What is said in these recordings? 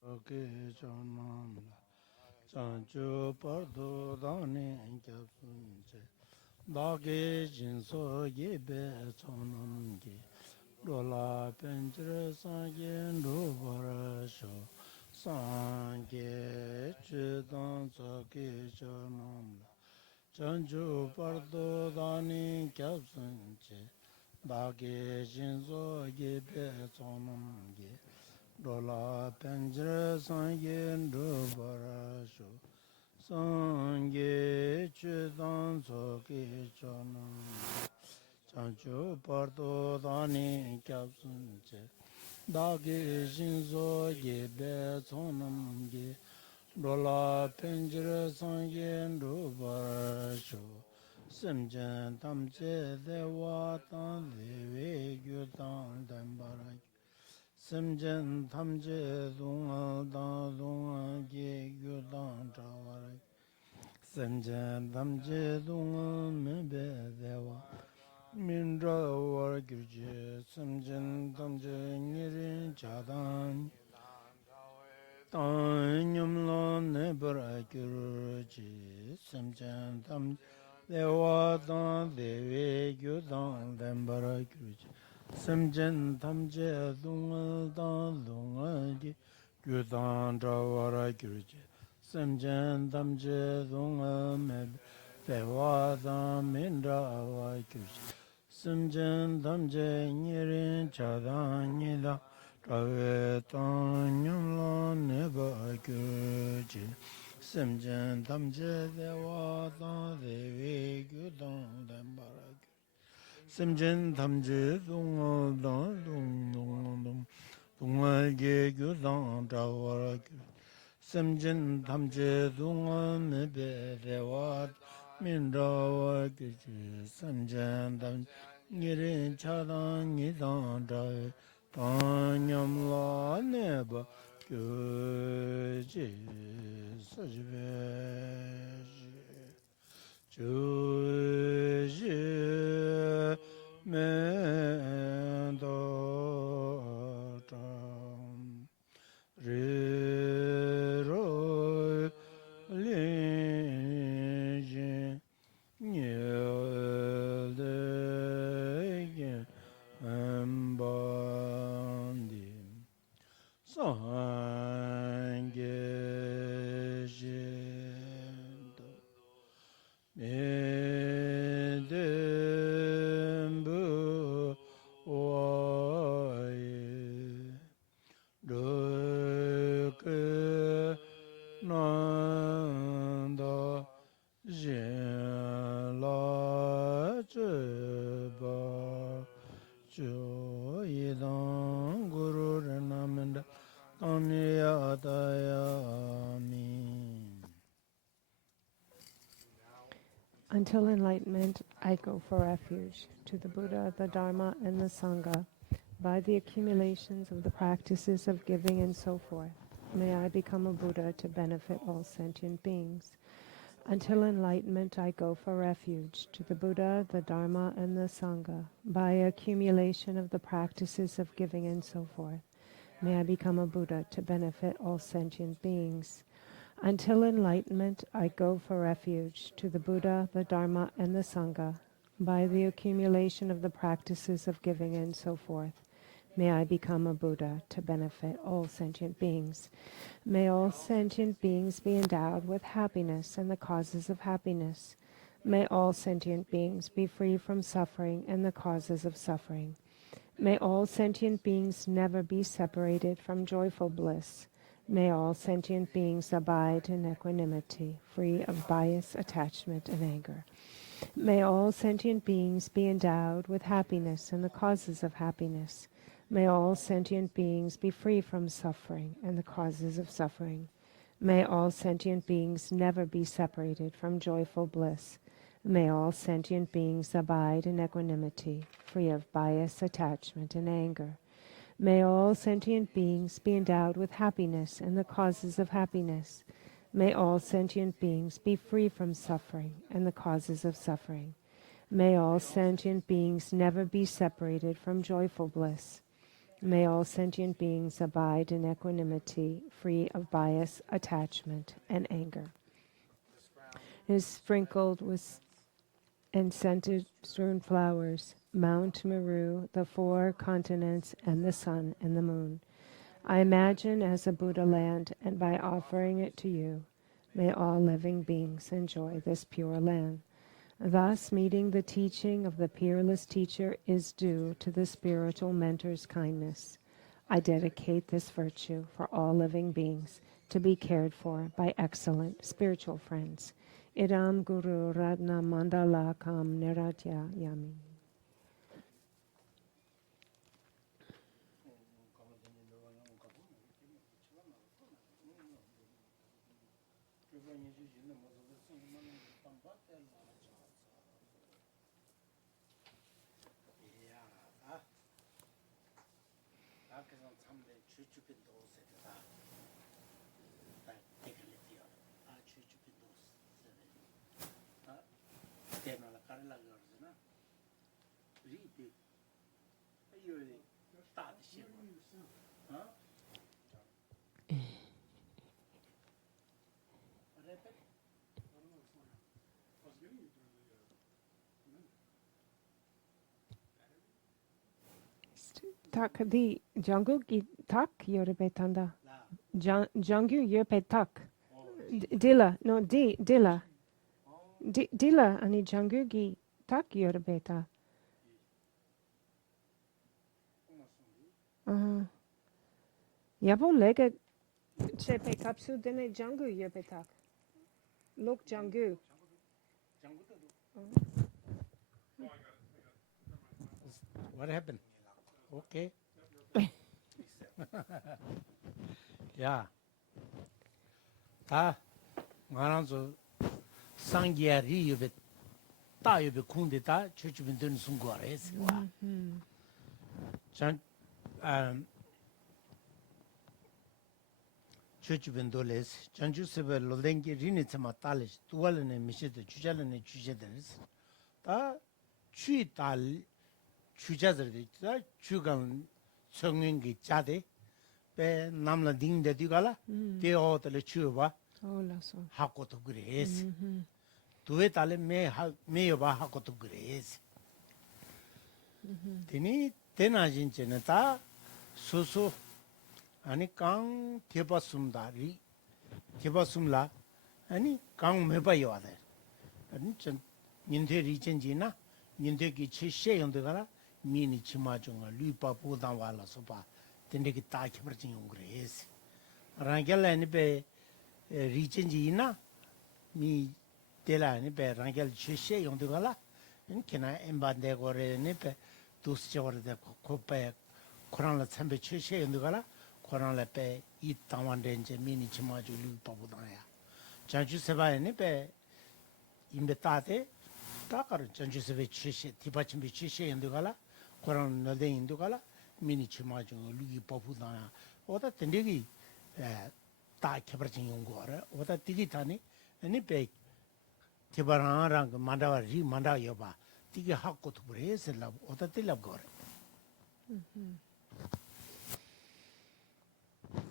Ke chanam la chanchu pardo dani kyapsun che dage jinso yebe chanam ge dola penchre sangye ndobara sho sangye chudan ke chanam la chanchu pardo dani kyapsun che dage jinso yebe chanam ge Dola penjre sangye ndubara sho sangye chudan soke chonam chancho parto dani kyapsun che dagi shinso yebe chonam ge Dola penjre sangye ndubara sho semjen tamche dewa tan dewe gyudan dambara Semjen tamje dunga da dunga ge gyudan chawara Semjen tamje dunga mebe dewa Mindra war gyurje Semjen tamje ngirin chadan Tan nyumla nebra gyurje Semjen tamje dewa dan dewe gyudan dembara gyurje Semjen tamje dunga dan dunga gi gyudan drawara gyurje Semjen tamje dunga meb dewa dan mindra awa gyurje Semjen tamje nyirin chadan nida trawe tan nyumla neba gyurje Semjen tamje dewa dan dewe gyudan dembara gyurje Semjen tamje dunga dan dung dunga ge gyudan drawara gyur Semjen tamje dunga mebe dewa min drawara gyur Semjen tamje ngirin chadan nidan drawe tanyam la neba gyur sajbe Chūshī mēn dō chāṃ rī rō līng jīng nyē dē yīng bāndi sāng gē jīng dō Medembu wae Döke nanda Jela cheba Choyedam Guru Renamenda Tamiyatayami Until enlightenment, I go for refuge to the Buddha, the Dharma, and the Sangha. By the accumulations of the practices of giving and so forth, may I become a Buddha to benefit all sentient beings. Until enlightenment, I go for refuge to the Buddha, the Dharma, and the Sangha. By accumulation of the practices of giving and so forth, may I become a Buddha to benefit all sentient beings. Until enlightenment, I go for refuge to the Buddha, the Dharma, and the Sangha. By the accumulation of the practices of giving and so forth, may I become a Buddha to benefit all sentient beings. May all sentient beings be endowed with happiness and the causes of happiness. May all sentient beings be free from suffering and the causes of suffering. May all sentient beings never be separated from joyful bliss. May all sentient beings abide in equanimity, free of bias, attachment, and anger. May all sentient beings be endowed with happiness and the causes of happiness. May all sentient beings be free from suffering and the causes of suffering. May all sentient beings never be separated from joyful bliss. May all sentient beings abide in equanimity, free of bias, attachment, and anger. May all sentient beings be endowed with happiness and the causes of happiness. May all sentient beings be free from suffering and the causes of suffering. May all sentient beings never be separated from joyful bliss. May all sentient beings abide in equanimity, free of bias, attachment, and anger. It is sprinkled with and scented strewn flowers, Mount Meru, the 4 continents, and the sun and the moon. I imagine as a Buddha land, and by offering it to you, may all living beings enjoy this pure land. Thus, meeting the teaching of the peerless teacher is due to the spiritual mentor's kindness. I dedicate this virtue for all living beings to be cared for by excellent spiritual friends. Idam Guru Ratna Mandala Kam Niratya Yami. Tak di jangu gi tak yorebetanda. Jangu yope tak. Dila, no dila. Dila ani jangu gi tak yorebeta. Yabo lega chepe kapsu dene jangu yope tak. Look jangu. What happened? Okay. Yeah. 다 말한서 상기야리 유베 다 유베 군데다 주주빈 되는 순거래서 와. 전 주주빈 돌레스 전주스베 로댕기 리니츠마 딸레스 두알네 미시데 주잘네 주제데스 다 취달 주자들이 주간 성능기 자대 배 남라 딩데 디가라 대어들 주봐 올라서 하고도 그래서 두에 달에 매여봐 하고도 그래서 되니 되나 진짜는 다 수수 아니 강 대바숨다리 대바숨라 아니 강 매봐요 와대 아니 전 인대 리전지나 인대기 치셰 연대가라 미니 치마종아 류파 보단 와라서 봐 된데기 다 키버진 용그레스 랑겔라니 베 리전지나 미 텔라니 베 랑겔 치셰 연대가라 인케나 엠반데 고레니 베 두스저르데 코페 코란라 참베 치셰 연대가라 코란라 베이 타완덴제 미니 치마주 류파 보단야 자주세바니 베 임베타데 다가르 전주스베 치셰 디바침베 치셰 연대가라 코란 너데 인도가라 미니 치마주 루기 바부다 오다 텐데기 다 개버진 용거라 오다 디기타니 아니 베 개버랑랑 만다와 리 만다 여바 디게 학고도 그래서 오다 뜰랍 거래.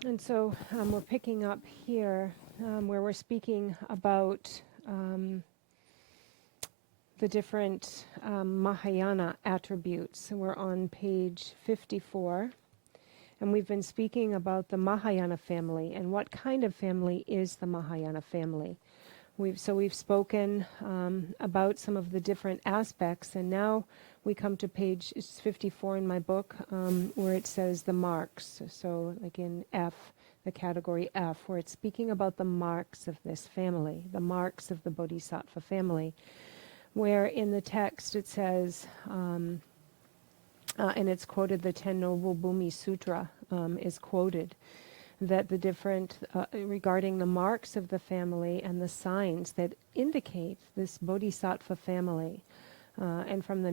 And so we're picking up here where we're speaking about the different Mahayana attributes. And we're on page 54. And we've been speaking about the Mahayana family and what kind of family is the Mahayana family. We've spoken about some of the different aspects, and now we come to page 54 in my book where it says the marks. So like in F, the category F, where it's speaking about the marks of this family, the marks of the Bodhisattva family, where in the text it says, and it's quoted, the Ten Noble Bhumi Sutra is quoted, that the different, regarding the marks of the family and the signs that indicate this Bodhisattva family. And from the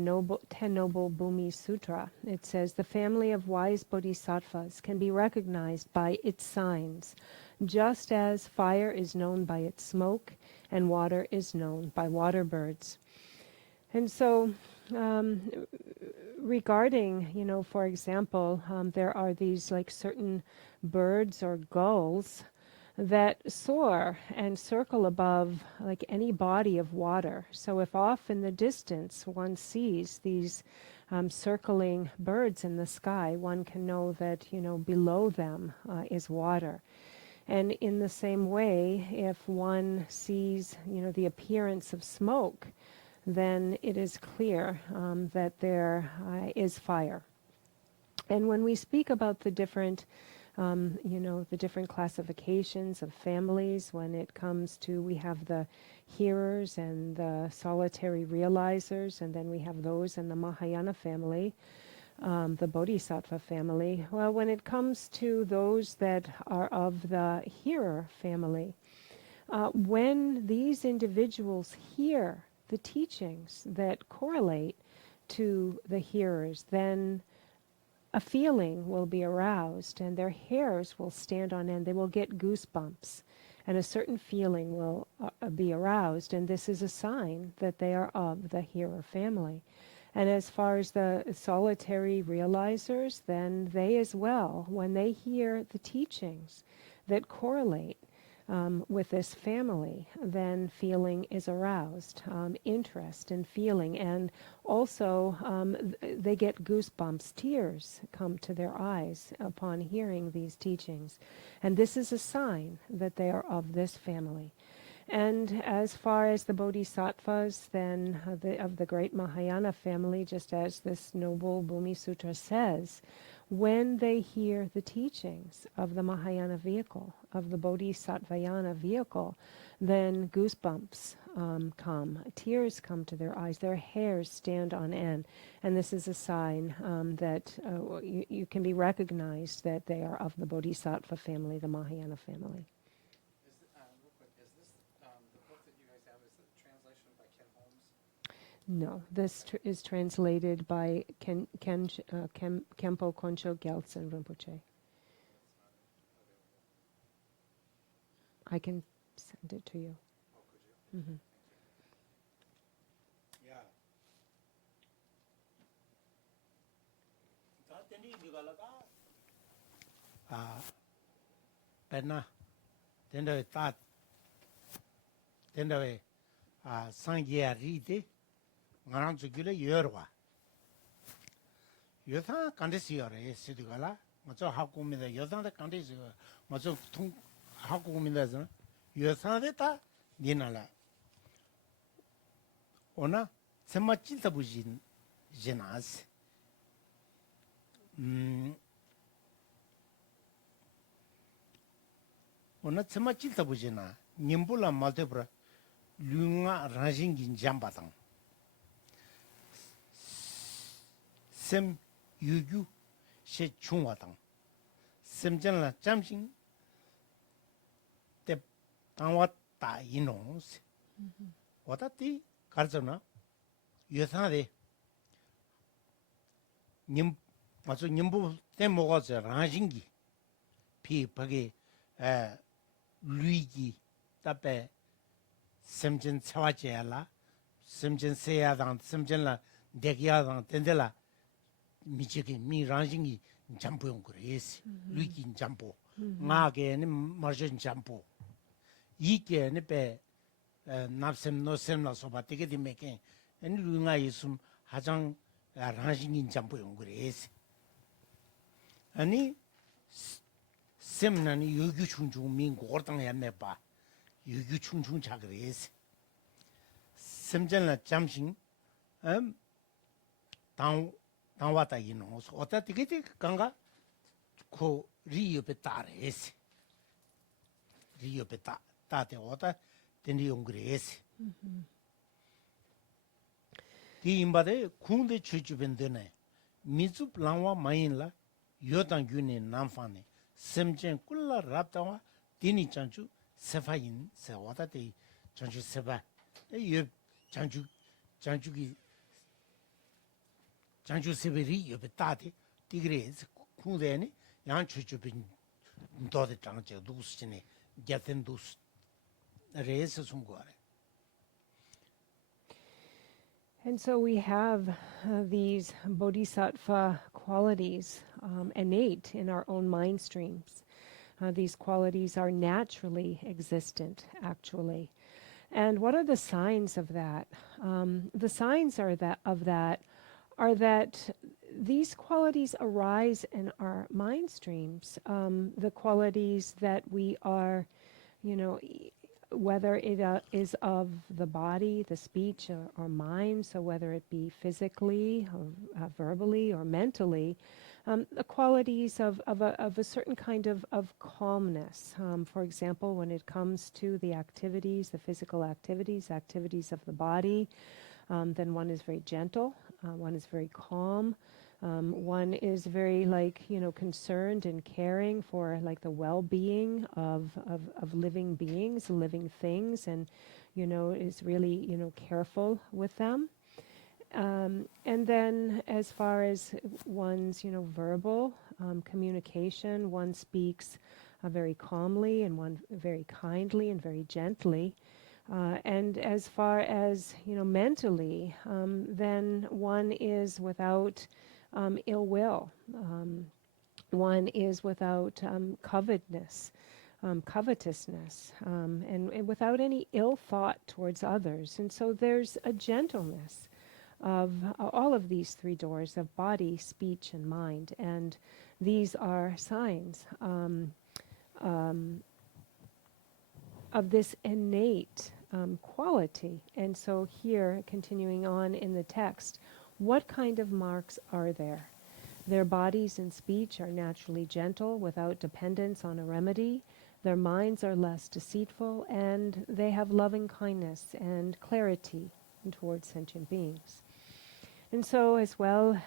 Ten Noble Bhumi Sutra, it says, the family of wise bodhisattvas can be recognized by its signs, just as fire is known by its smoke and water is known by water birds. And so, regarding, for example, there are these like certain birds or gulls that soar and circle above like any body of water. So if off in the distance one sees these circling birds in the sky, one can know that, below them is water. And in the same way, if one sees, the appearance of smoke, then it is clear that there is fire. And when we speak about the different, the different classifications of families, when it comes to, we have the hearers and the solitary realizers, and then we have those in the Mahayana family, the Bodhisattva family. Well, when it comes to those that are of the hearer family, when these individuals hear the teachings that correlate to the hearers, then a feeling will be aroused and their hairs will stand on end. They will get goosebumps and a certain feeling will be aroused, and this is a sign that they are of the hearer family. And as far as the solitary realizers, then they as well, when they hear the teachings that correlate with this family, then feeling is aroused, interest and feeling, and also they get goosebumps, tears come to their eyes upon hearing these teachings. And this is a sign that they are of this family. And as far as the Bodhisattvas, then of the great Mahayana family, just as this noble Bhumi Sutra says, when they hear the teachings of the Mahayana vehicle, of the Bodhisattvayana vehicle, then goosebumps come, tears come to their eyes, their hairs stand on end. And this is a sign that you can be recognized that they are of the Bodhisattva family, the Mahayana family. Real quick, is this the book that you guys have? Is the translation by Ken Holmes? No, this is translated by Kempo Koncho Gyaltsen Rinpoche. I can send it to you. Oh, could you? Mm-hmm. 야. 다 tenni digalaga. Penna. Tenda tat. Tenda we sangye rite. Ngaran chukile yorwa. Yotha kandisi yore sidigala. Macho hakumida yotha da kandisi yore. Macho tung hakumida zana. Yotha de ta dinala. Ona sema chilta bujin jenas. Ona sema chilta bujina. Nimbula maltebra lunga rajingin jambatang. Sem yugu she chungwatang. Sem janla jamsing te tangwa ta inons. Watati karzona yotade 님 맞죠 님부 때 먹어서 라징기 피 버게 루이기 답에 semjen 차와제라 semjen 세야당 semjen라 대기야당 된데라 미치게 미 라징기 잠보용 그래스 루이기 잠보 나게는 머전 잠보 이게는 배 납셈 노셈라 소바티게 디메게 엔 루가 있음 하장 라징기 잠보용 그래스 아니 셈나니 유규충충 민고르당 했네봐 유규충충 자그래스 셈전라 잠신 당와다 이노스 어따 되게 강가 코 리요베 따레스 리요베 따데 어따 된디 용그래스 디 임바데 군데 추주벤데네 미주 플랑와 마인라 요당 균이 남파네 semjen kulla raptawa dini chanchu sefayin se wadate chanchu sefa ye chanchu severi yobe tate tigre kudeni yan chuchu bin ndode chanche dus chine gaten dus res sungware. And so we have these bodhisattva qualities innate in our own mind streams. These qualities are naturally existent, actually. And what are the signs of that? The signs are that these qualities arise in our mind streams. The qualities that we are, whether it is of the body, the speech, or mind, so whether it be physically, or, verbally, or mentally, the qualities of a certain kind of calmness. For example, when it comes to the activities, the physical activities of the body, then one is very gentle, one is very calm, one is very concerned and caring for the well-being of living beings, living things, and is really careful with them. And then as far as one's verbal communication, one speaks very calmly and one very kindly and very gently. And as far as mentally, then one is without ill will. One is without covetousness, and without any ill thought towards others. And so there's a gentleness of all of these three doors of body, speech, and mind. And these are signs of this innate quality. And so here, continuing on in the text, what kind of marks are there? Their bodies and speech are naturally gentle without dependence on a remedy. Their minds are less deceitful, and they have loving kindness and clarity towards sentient beings. And so as well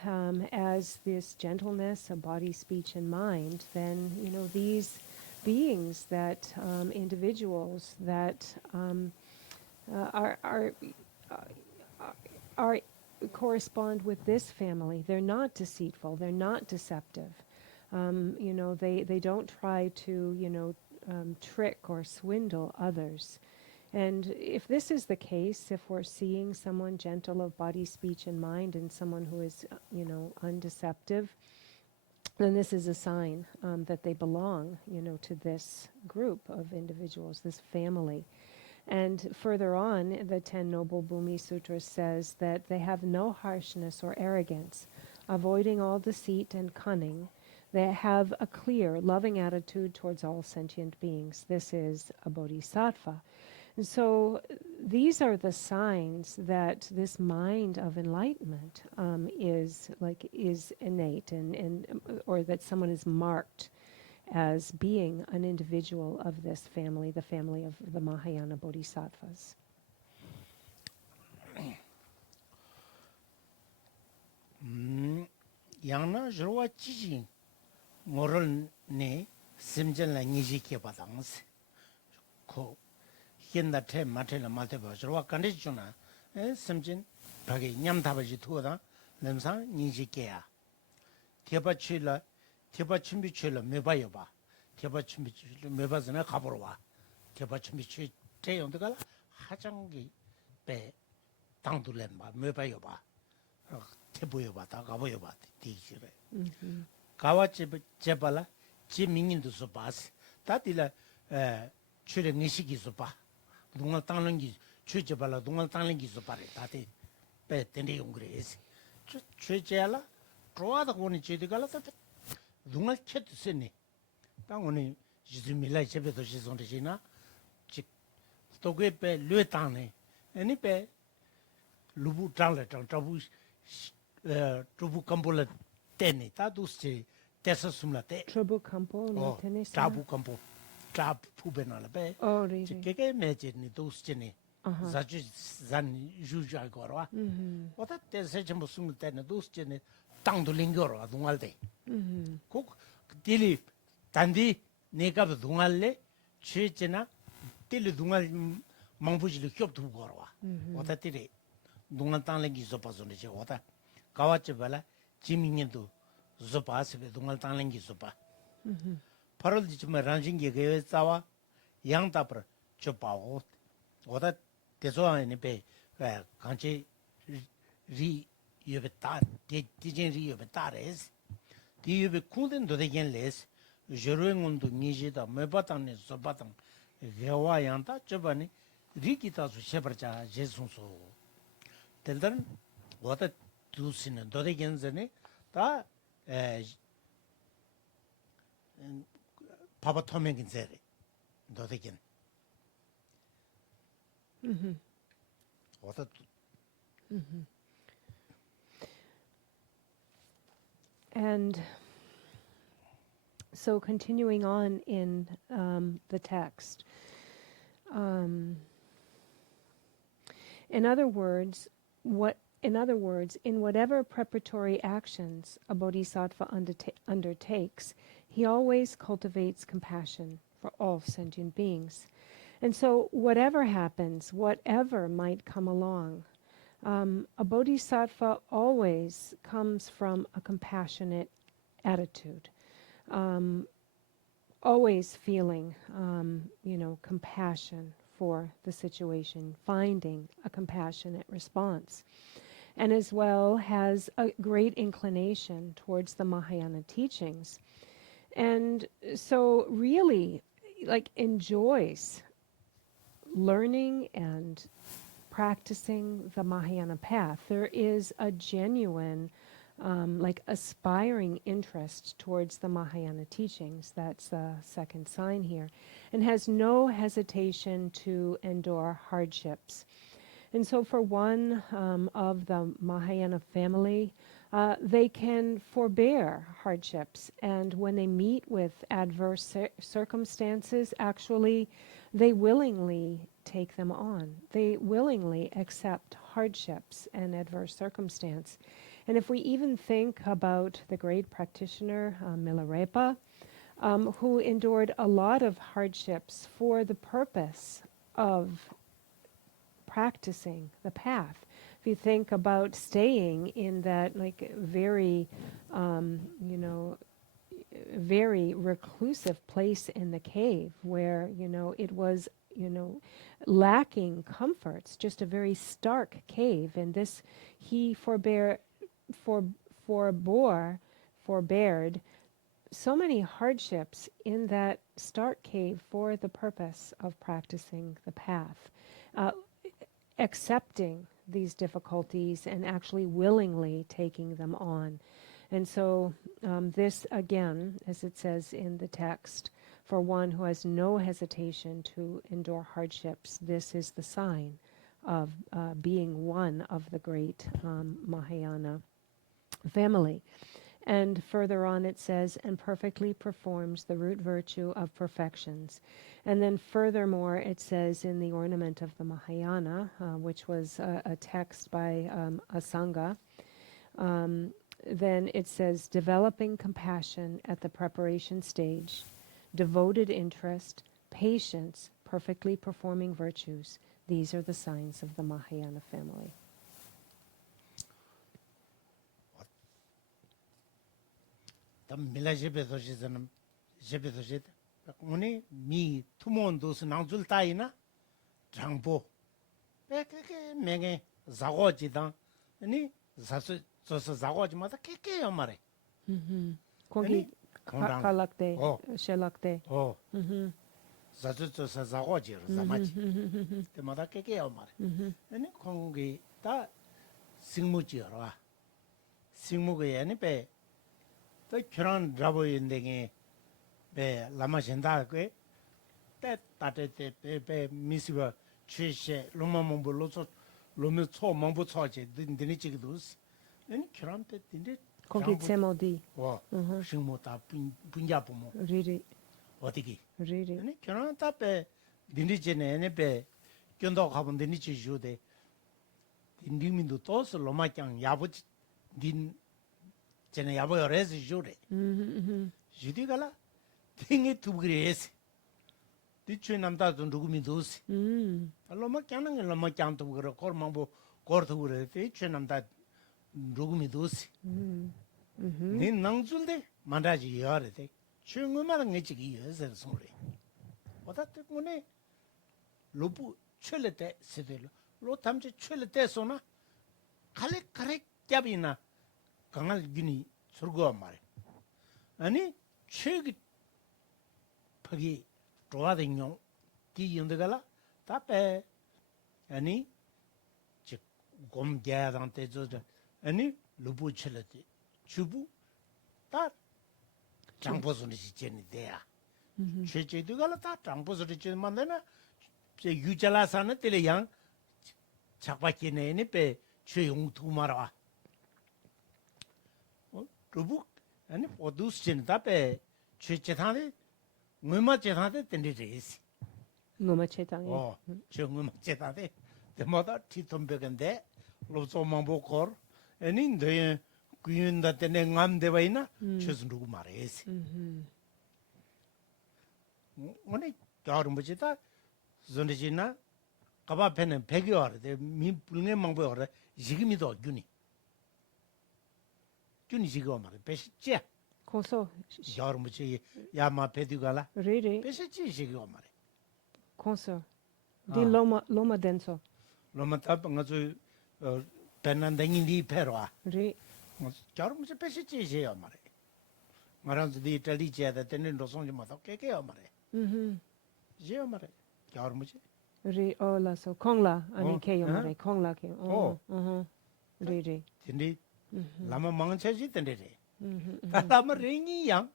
as this gentleness of body, speech, and mind, then these beings that individuals that are correspond with this family. They're not deceitful. They're not deceptive. They don't try to trick or swindle others. And if this is the case, if we're seeing someone gentle of body, speech, and mind, and someone who is undeceptive, then this is a sign that they belong to this group of individuals, this family. And further on, the 10 Noble Bhumi Sutras says that they have no harshness or arrogance, avoiding all deceit and cunning. They have a clear, loving attitude towards all sentient beings. This is a bodhisattva. And so these are the signs that this mind of enlightenment is innate, and or that someone is marked as being an individual of this family, the family of the Mahayana Bodhisattvas. Yana jrwa chiji moral ne simjan la niji ke badangse ko hinda te mate la mate ba jrwa kande chuna simjan bagi nyam tabaji thuda lemsa niji ke ya teba chila teba chimbi chila meba yoba teba chimbi chila meba zana khaborwa teba chimbi chi te yondala hajangi be tangdu lemba meba yoba tebuyoba ta gaboyoba tichire 가와 제발라 지 민인도 소바스 다딜라 추레 니시기 소바 동al 땅는 기 추제발라 동al 땅는 기 소바레 다데 베 텐데 용그레스 추제알라 트로아다 고니 제디갈라 동al 쳇스니 땅오니 지즈밀라 제베도 지존데지나 지 토게 베 르탄네 애니 베 루부 땅레 땅 트부 트부 컴볼라 teni ta dusse tesa sumla te Trouble Kampo no tennis. tabu kampo tab pubenala be Oh, really? keke meje ni dusse ni zaji zan juja gorwa oda tesa chemo sumla teni dusse ni tangdo lingorwa dungalde ko dili tandi nega dungalle chechena dili dungal mangbuji kyoptu gorwa oda tiri dungal tanglengi zopazone je oda kawache bala 지민년도 조바스베 동al 땅랭기 조바 파롤디 좀 란징게 게 싸와 양답을 저 바오 오다 대소안에 배 강제 리 유베타 디진 리 유베타레스 디 유베 쿤든 도데겐 레스 저르응운도 니지다 메바탄네 소바탄 게와얀타 쩌바니 리기타수 셰버자 제순소 델던 what 두시는 도데겐즈네 다 바바 토맹긴제레 도데겐 what And so continuing on in the text. In other words, in whatever preparatory actions a bodhisattva undertakes, he always cultivates compassion for all sentient beings. And so whatever happens, whatever might come along, a bodhisattva always comes from a compassionate attitude, always feeling, compassion for the situation, finding a compassionate response, and as well has a great inclination towards the Mahayana teachings. And so really, enjoys learning and practicing the Mahayana path. There is a genuine, aspiring interest towards the Mahayana teachings. That's the second sign here. And has no hesitation to endure hardships. And so for one of the Mahayana family, they can forbear hardships. And when they meet with adverse circumstances, actually, they willingly take them on. They willingly accept hardships and adverse circumstance. And if we even think about the great practitioner, Milarepa, who endured a lot of hardships for the purpose of practicing the path. If you think about staying in that very, very reclusive place in the cave where, it was, lacking comforts, just a very stark cave. And this, he forbeared so many hardships in that stark cave for the purpose of practicing the path, accepting these difficulties and actually willingly taking them on. And so this, again, as it says in the text, for one who has no hesitation to endure hardships, this is the sign of being one of the great Mahayana family. And further on it says, and perfectly performs the root virtue of perfections. And then furthermore it says in the Ornament of the Mahayana, which was a text by Asanga, then it says, developing compassion at the preparation stage, devoted interest, patience, perfectly performing virtues. These are the signs of the Mahayana family. mila jebe doji zanam jebe doji oni mi tumon dos nangzul taina jangbo pekeke menge zagoji dan ani zasu zosa zagoji mata keke yamare Kongi kalakte shelakte zasu zosa zagoji zamaji te mata keke yamare ani kongi ta singmuji ro singmuge yani pe 또 결혼 잡아인데게 배 라마신다게 때 따뜻해 배 미스가 취시 로마몽불로서 로미 초몽부 초지 딘디니 지기도스 아니 결혼 때 딘디 거기 제모디 와 식모다 분야부모 리리 어디기 리리 아니 결혼 때배 딘디 전에 배 견도 가본 딘디 지주데 딘디민도 또스 로마짱 야부지 딘 전에 야보여래서 주래. 주디가라 땡이 두그레스. 뒤치 남다도 누구미 도스. 알로마 캬는 게 로마 캬도 그러 κορ망보 거도 그래. 뒤치 남다 누구미 도스. 네 낭줄데 만다지 여래데. 중음만 내지기 여서 소리. 어다 때문에 로부 철레때 세들 로 탐지 철레때 소나 칼렉 짭이나 강할 균이 surgo 말해. 아니 최기 파기 좋아되냐 디 연대가라 답에 아니 즉 곰자한테 저저 아니 루부칠라지 주부 다 장보선이 지제니 돼야 최제도가라 다 장보선이 지만 되나 제 유자라사는 때려양 작바기네니 배 최용 두마라 루부 아니 어두스진 답에 최제탄에 뭐마 제탄에 된대지 ngoma chetang 저 뭐마 제탄에 대마다 티톰백인데 로소망보걸 아니 내 구윤다 때내 감대바이나 최선 누구 말해지 오늘 다른 뭐지다 전에지나 가바페는 100여월 미 불내 망보여 지금이도 균이 지금 말해 배시지 koso 여름 뭐지 야마 페디가라 riri 배시지 지금 말해 koso di loma denso 로마타 방아주 베난댕이 페로아 ri 여름 뭐지 배시지 지금 말해 말한지 이탈리아다 때는 로송이 뭐 깨게요 말해 지금 말해 여름 뭐지 ri ola so kongla ani Oh, ke yo mare kongla ke ri 근데 라마 망쳐지 된대래 라마 링이 양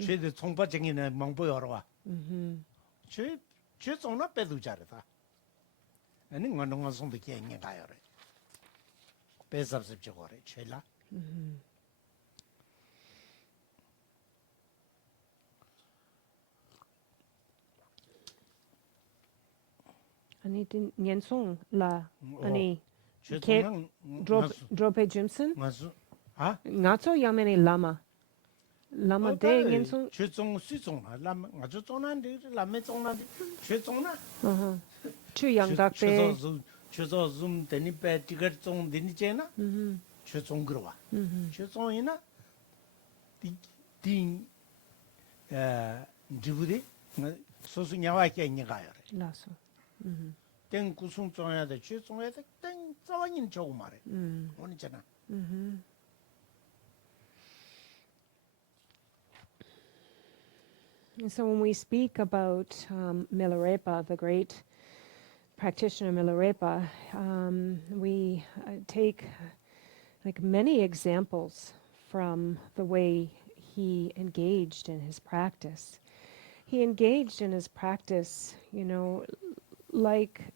최대 총파쟁이는 망보여로 와 최 총나 빼도 잘했다 아니 원동안 손도 개행해 가요래 배sab습 저거래 최라 ani tin nyensong la ani 최 Ke- 총은 drope jimson 맞어 아 ngato yamene lama de nyensong 최종 수종나 라마 아주 종난데 라메 종난데 최종나 chu yang dak pe 최소 좀 되니 빼 티켓 좀 되니 제나 최종 그러와 최종이나 띵 지부디 소수냐와게 있냐가요 laso 땡 구순 종해야 돼 최종해야 돼땡 자원인 좋고 말해 오니잖아 And so when we speak about Milarepa, the great practitioner Milarepa, we take like many examples from the way he engaged in his practice. He engaged in his practice, like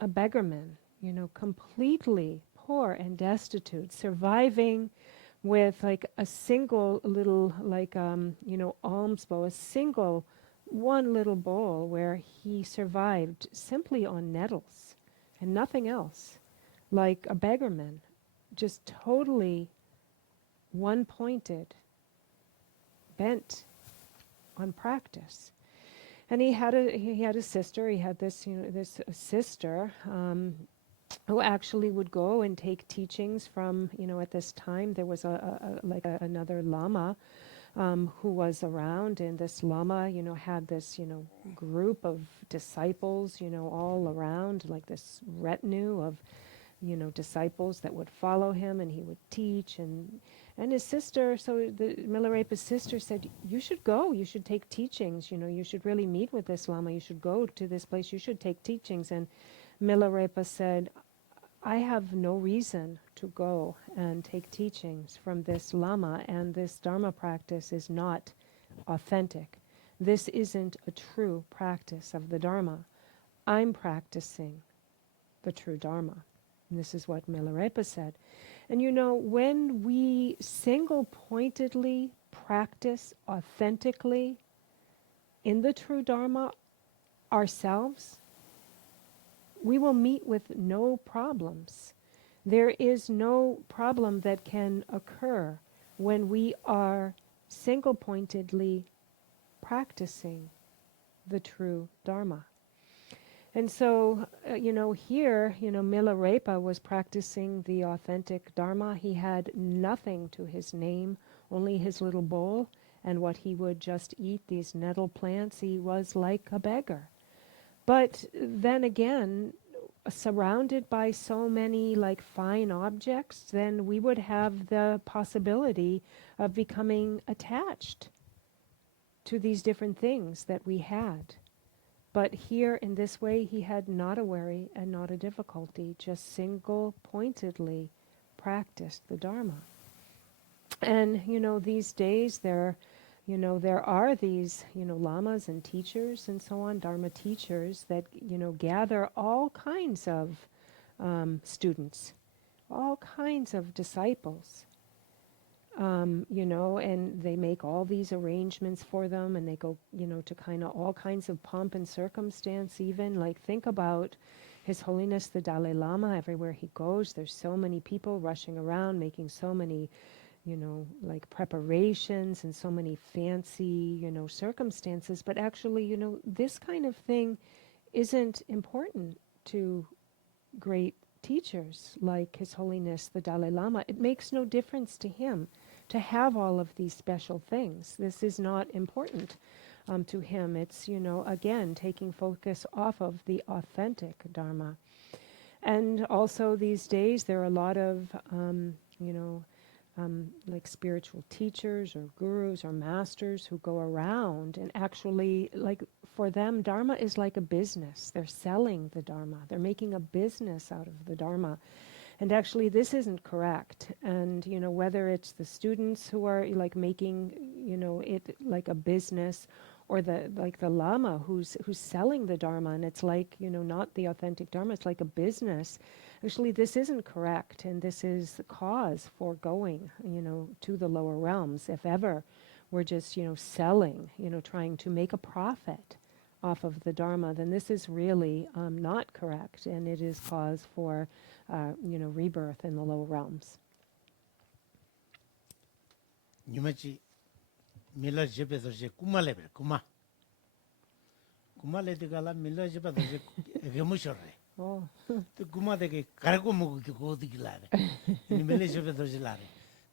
a beggarman, completely poor and destitute, surviving with like a single little alms bowl, one little bowl where he survived simply on nettles and nothing else, like a beggarman, just totally one-pointed, bent on practice. And he had a sister. He had this sister who actually would go and take teachings from, at this time there was another lama who was around, and this lama, had this, group of disciples, all around, like this retinue of, disciples that would follow him, and he would teach, and his sister, so the Milarepa's sister said, you should go, you should take teachings, you should really meet with this lama, you should go to this place, you should take teachings. And Milarepa said, I have no reason to go and take teachings from this lama, and this Dharma practice is not authentic. This isn't a true practice of the Dharma. I'm practicing the true Dharma. And this is what Milarepa said. And when we single-pointedly practice authentically in the true Dharma ourselves, we will meet with no problems. There is no problem that can occur when we are single-pointedly practicing the true Dharma. And so, here, Milarepa was practicing the authentic Dharma. He had nothing to his name, only his little bowl and what he would just eat, these nettle plants. He was like a beggar. But then again, surrounded by so many like fine objects, then we would have the possibility of becoming attached to these different things that we had. But here in this way, he had not a worry and not a difficulty, just single-pointedly practiced the Dharma. And, these days there are these, lamas and teachers and so on, Dharma teachers that, gather all kinds of students, all kinds of disciples. And they make all these arrangements for them, and they go, to kind of all kinds of pomp and circumstance even. Like, think about His Holiness the Dalai Lama. Everywhere he goes, there's so many people rushing around, making so many, like preparations and so many fancy, circumstances. But actually, this kind of thing isn't important to great teachers like His Holiness the Dalai Lama. It makes no difference to him to have all of these special things. This is not important to him. It's, again, taking focus off of the authentic Dharma. And also these days there are a lot of, like spiritual teachers or gurus or masters who go around and actually, like, for them, Dharma is like a business. They're selling the Dharma. They're making a business out of the Dharma. And actually, this isn't correct. And, whether it's the students who are, like, making, it like a business, or the Lama who's selling the Dharma, and it's like, not the authentic Dharma, it's like a business. Actually, this isn't correct, and this is the cause for going, to the lower realms. If ever we're just, selling, trying to make a profit off of the Dharma, then this is really not correct, and it is cause for, rebirth in the lower realms. Nimachi Mila Jepe Doje Kumalebre, Kuma. Kumale de Gala Mila Jepe Doje Gemushore. Oh. The Kuma de Karakumu go the Gilare. Mila Jepe Doje Lare.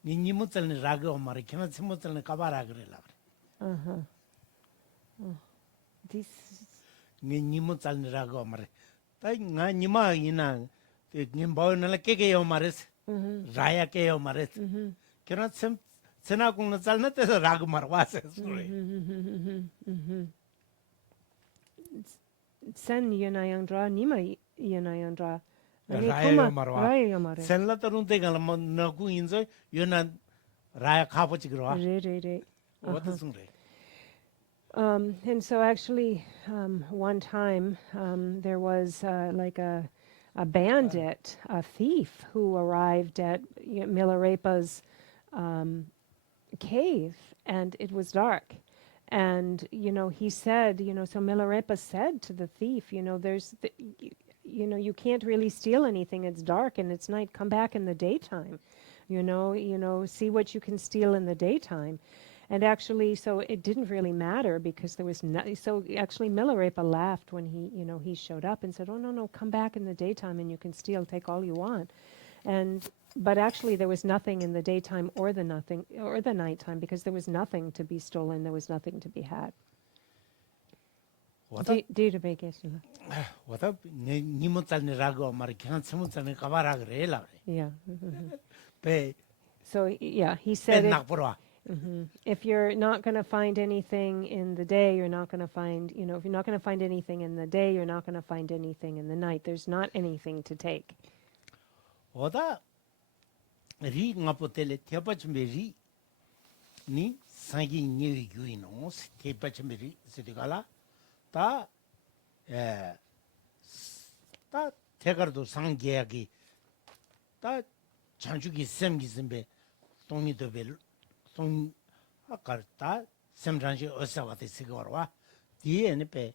Nimutal Rago Maricana Simutal Kabaragre. This Nimutal Rago Mare. Nima Ina, the Nimbo Keke Maris, Raya Keo Maris. Cannot Senakung Salnat as a Ragmar was. Sen Yanayandra, Nima Yanayandra. Raya Marwa. Senlatarun take a Naku Inzo, Yuna Raya Kapochigro. What is And so actually, one time there was like a bandit, a thief, who arrived at Milarepa's cave, and it was dark. And, he said, so Milarepa said to the thief, you can't really steal anything. It's dark and it's night. Come back in the daytime, see what you can steal in the daytime. And actually, so it didn't really matter because there was so actually Milarepa laughed when he showed up and said, oh, no, come back in the daytime and you can steal, take all you want. But actually there was nothing in the daytime or the nighttime, because there was nothing to be stolen, there was nothing to be had. What Yeah. So yeah, he said if you're not going to find anything in the day, you're not going to find, if you're not going to find anything in the day, you're not going to find anything in the night. There's not anything to take. Ri ngapotele tepachmeri ni sangi nyewi guinos tepachmeri sidigala ta tegardo sangiagi ta chanchugi semgi sembe tongi dobel tong akarta semranji osawate sigorwa diene pe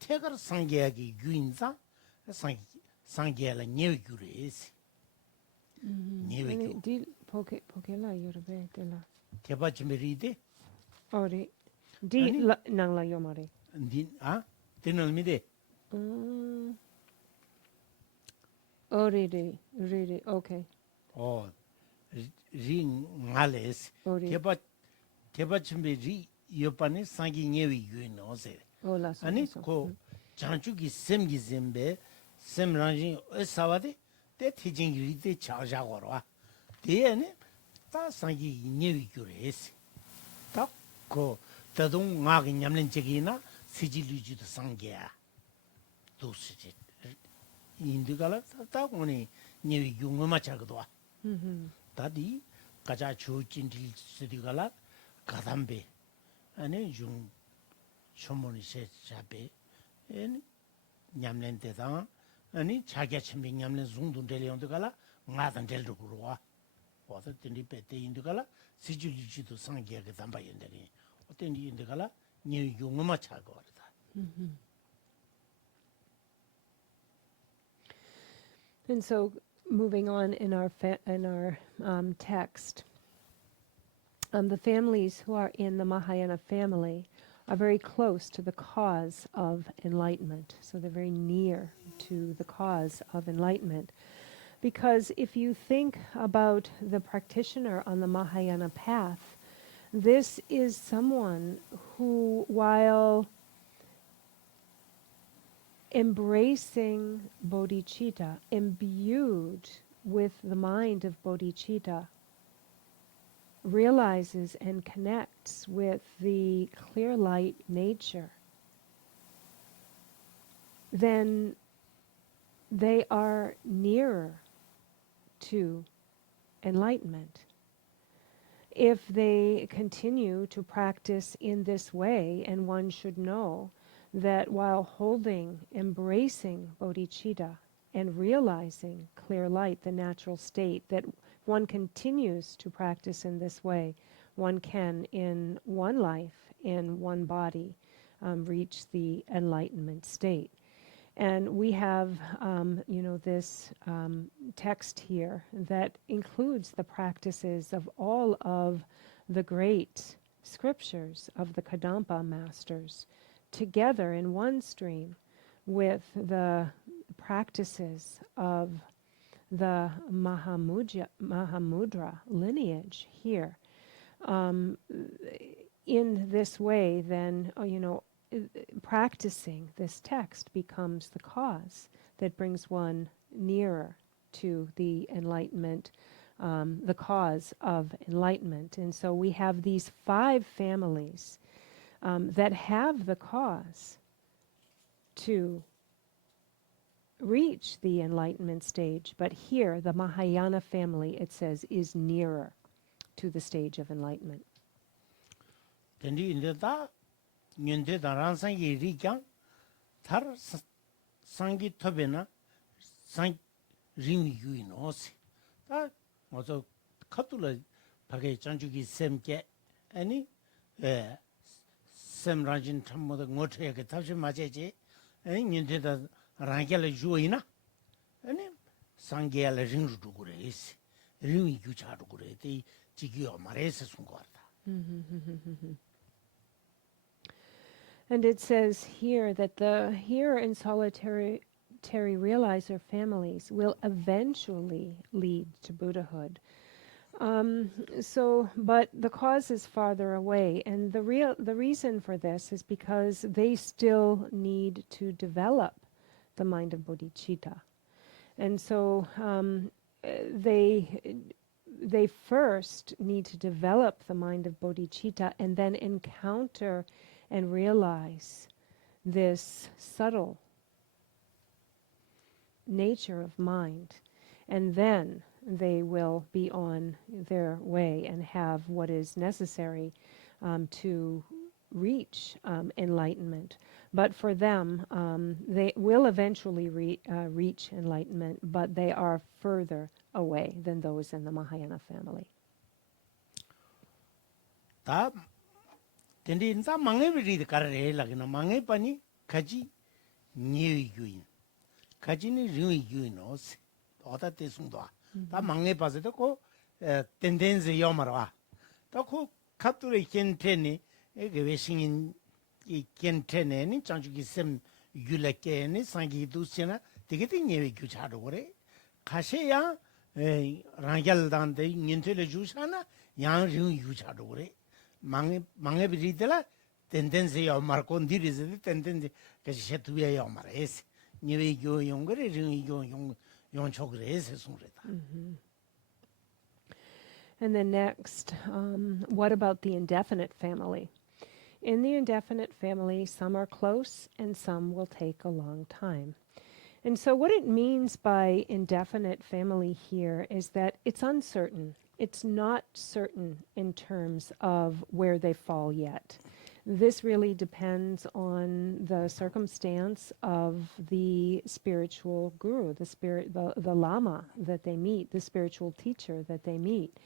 tegar sangiagi guinza sangiala nyewi guresi. Di pokela yorbe dela. Tepachmeride. Ori. Di nangla yomare. Din Dinalmide. Ori okay. Oh, ring ngales. Tepachmeri yopane sangi nyewi yuino se. Oh, la. Ani ko chanchugi semgi zembe semranji esawade te teaching rite chaja gorwa de ne ta sangi nyewi gyures ta ko tadung nga gi nyamlen jegina sijiluji de sangya dosi 인도가라 타고니 니위 용어마 차거도와 다디 가자 주진딜 스디가라 가담베 아니 중 초모니 셰자베 엔 냠렌데다 아니 자기 침비 냠렌 중도 델ion도가라 나단 델도 그러와 와서 딘디 베테 인도가라 시줄리지도 상게가 담바연데니 어떤디 인도가라 니위 용어마 차거다 And so, moving on in our text, the families who are in the Mahayana family are very close to the cause of enlightenment. So they're very near to the cause of enlightenment. Because if you think about the practitioner on the Mahayana path, this is someone who, while embracing bodhicitta, imbued with the mind of bodhicitta, realizes and connects with the clear light nature, then they are nearer to enlightenment. If they continue to practice in this way, and one should know that while embracing bodhicitta and realizing clear light, the natural state, that one continues to practice in this way, one can, in one life, in one body, reach the enlightenment state. And we have, this text here that includes the practices of all of the great scriptures of the Kadampa masters, together in one stream with the practices of the Mahamudra lineage here. In this way, then, practicing this text becomes the cause that brings one nearer to the enlightenment, the cause of enlightenment. And so we have these 5 families that have the cause to reach the enlightenment stage, but here the Mahayana family, it says, is nearer to the stage of enlightenment. Tendi indeta nyende daran sangi rikyang thar sangi tobena sang ring yu no se ta mozo katula phage chanjugi semke ani sem rajin thammo ngotre ke thabse majeje ani nyende da rangela juina ani sangiala ring ru gure is ring yu cha ru gure te jigyo marese sungwarta. And it says here that the here and solitary realizer families will eventually lead to Buddhahood. But the cause is farther away, and the reason for this is because they still need to develop the mind of bodhicitta, and so they first need to develop the mind of bodhicitta, and then encounter and realize this subtle nature of mind, and then they will be on their way and have what is necessary to reach enlightenment. But for them, they will eventually reach enlightenment, but they are further away than those in the Mahayana family. Tendi inta mange bidi karare lagina mange pani kaji nyewi yuin kaji ni riwi yuin os oda te sungwa ta mange pase to ko tendenze yomarwa ta ko kature kentene geve singin kentene ni chanjugi sem yulake ni sangi dusena tigete nyewi gyu chado gore kashe ya rangyal dande ngentele jusana yang riwi yu chado gore mange bidila tendenze yo marcon direze tendenze che shetuya yo mares 니웨 교 용거래 링이 용 용촉을 해서 송래다. And then next, what about the indefinite family? In the indefinite family, some are close and some will take a long time. And so what it means by indefinite family here is that it's uncertain. It's not certain in terms of where they fall yet. This really depends on the circumstance of the spiritual guru, the lama that they meet, the spiritual teacher that they meet.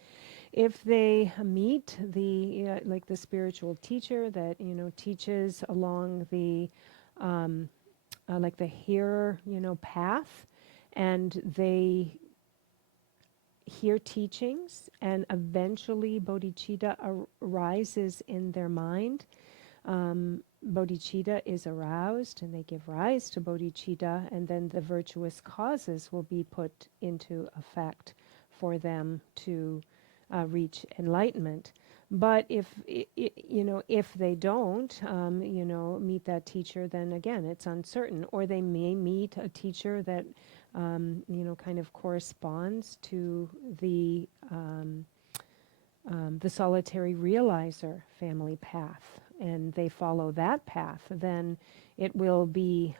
If they meet the like the spiritual teacher that teaches along the like the hearer path, and they hear teachings, and eventually bodhicitta arises in their mind. Bodhicitta is aroused, and they give rise to bodhicitta, and then the virtuous causes will be put into effect for them to reach enlightenment. But if if they don't, meet that teacher, then again it's uncertain. Or they may meet a teacher that kind of corresponds to the solitary realizer family path, and they follow that path. Then it will be,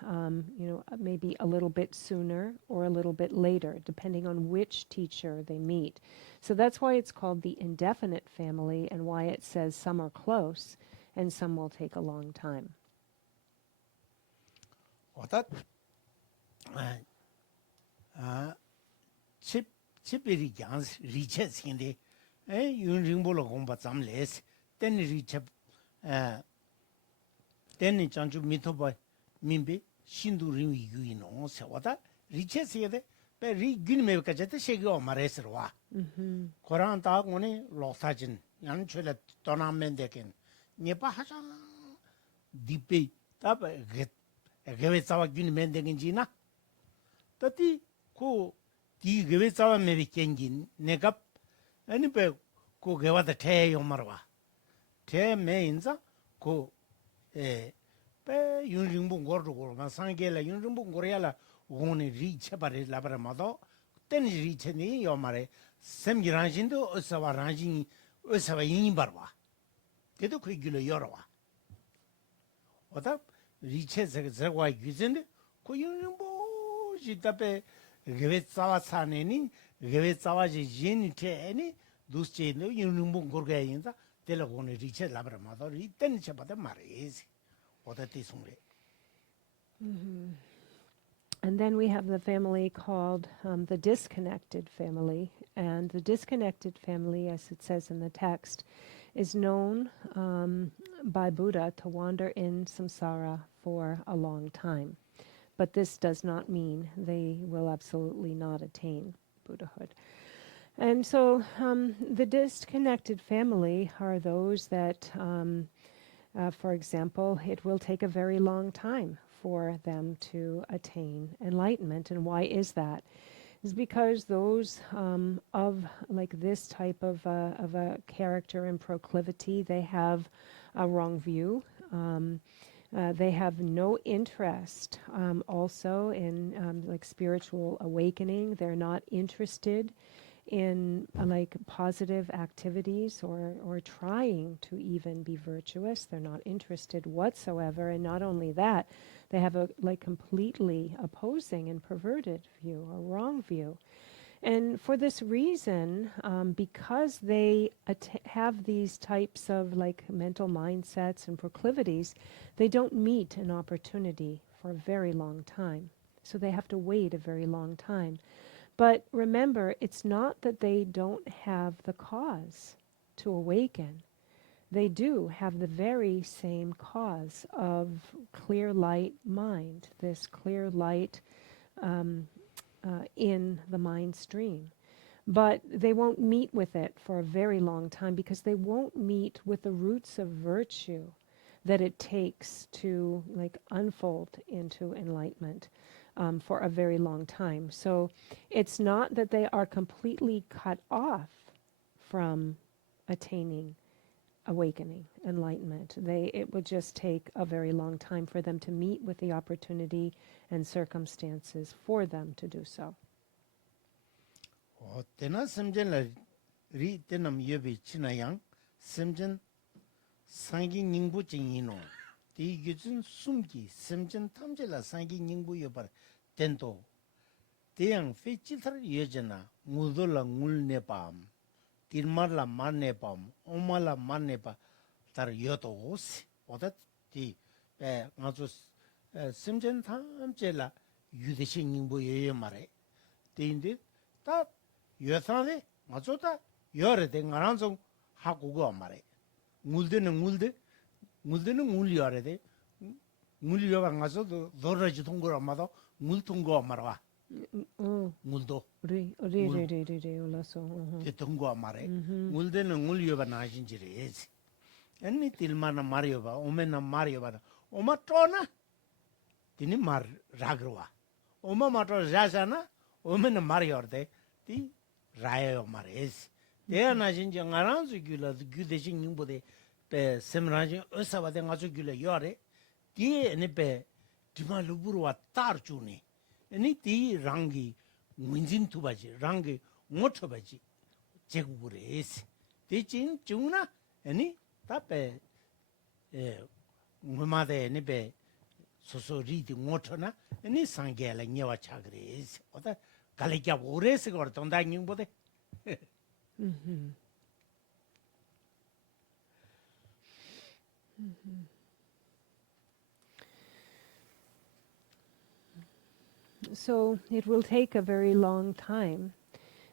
maybe a little bit sooner or a little bit later, depending on which teacher they meet. So that's why it's called the indefinite family, and why it says some are close and some will take a long time. 어다 칩이 양 리체스인데 윤링보로 공부 잠레스 땐 리체 땐 장주 미토바 민비 신두림 이유이노 세워다 리체스에데 베 리균메까지도 세고 말했어와 고란 다고니 로사진 양철에 떠나면되긴 니바 하자 디페 답 게베 자와 균면되긴지나 तती को ती गवे चावा में भी केंगिन नेकप अनि पे को गवा त ठे यो मरवा ठे में इंसा को पे युनरिंबु गोरदो मा सांगेला युनरिंबु गोरियाला ओने रीच पारे लाबरा मदो तेन रीच नि यो मारे सेम गिराजिंदो असवा राजिन असवा इन बरवा तेतो कोई गिलो योरवा ओता रीच जगवा युजिंदे को युनरिंबु जितापे गवे चावा सानेनी गवे चावा जी जिन ठेनी दुसचे नो युनुंबु गोरगा यिंदा तेलगोने रिचे लाबरा मादो रितेन छपदा मारेस ओदती सुंगरे. And then we have the family called the disconnected family. And the disconnected family, as it says in the text, is known by Buddha to wander in samsara for a long time. But this does not mean they will absolutely not attain Buddhahood. And so the disconnected family are those that, for example, it will take a very long time for them to attain enlightenment. And why is that? It's because those of like this type of a character and proclivity, they have a wrong view. They have no interest also in like spiritual awakening. They're not interested in like positive activities or trying to even be virtuous. They're not interested whatsoever. And not only that, they have a like completely opposing and perverted view, a wrong view. And for this reason, because they have these types of like mental mindsets and proclivities, they don't meet an opportunity for a very long time. So they have to wait a very long time. But remember, it's not that they don't have the cause to awaken. They do have the very same cause of clear light mind, this clear light in the mind stream. But they won't meet with it for a very long time because they won't meet with the roots of virtue that it takes to like unfold into enlightenment for a very long time. So it's not that they are completely cut off from attaining awakening, enlightenment. It would just take a very long time for them to meet with the opportunity and circumstances for them to do so. tena semjen la ri tenam yebe chinayang semjen sangi ningbu chingino di gyutsun sumki semjen tamje la sangi ningbu yobar tento deyang fe chitar yejena ngudo la ngul nepam tirmar la mar nepam oma la mar nepa tar yoto osi oda di ngazo semjen tamje la yudeshi ningbu yoyo mare deyinde ta 여사네 맞었다 여래대 가랑성 하고가 말해 물드는 물려야돼 물려가 가서도 너러지 동거라 마도 물통거 말아 물도 리 올라서 동거 말해 물드는 물려가 나신지래지 애니 딜마나 마리오바 오메나 마리오바 오마 떠나 디니 말 라그와 오마 마토 자자나 오메나 마리오데 디 라요 말이지. 내가 진짜 가랑수 귤라 규대신 님보데 배 semraji 어사바데 가서 귤라 요래 뒤에 네배 디마루부르와 따르주니 아니 디 랑기 문진 투바지 랑기 못쳐바지 제국으로에스 대진 중나 아니 답배 무마데 네배 소소리디 못쳐나 아니 상게라 녀와 차그레스 어다 갈리가 오래서 걸던 다닝보데 So it will take a very long time.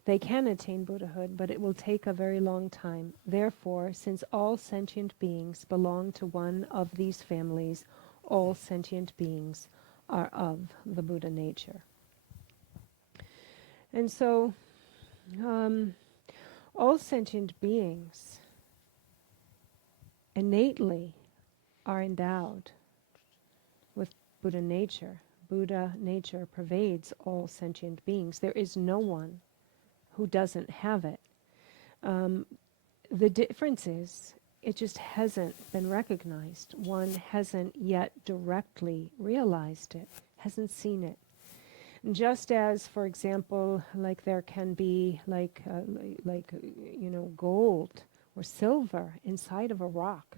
They can attain Buddhahood, but it will take a very long time. Therefore, since all sentient beings belong to one of these families, all sentient beings are of the Buddha nature. And so, all sentient beings innately are endowed with Buddha nature. Buddha nature pervades all sentient beings. There is no one who doesn't have it. The difference is, it just hasn't been recognized. One hasn't yet directly realized it, hasn't seen it. Just as, for example, like there can be gold or silver inside of a rock,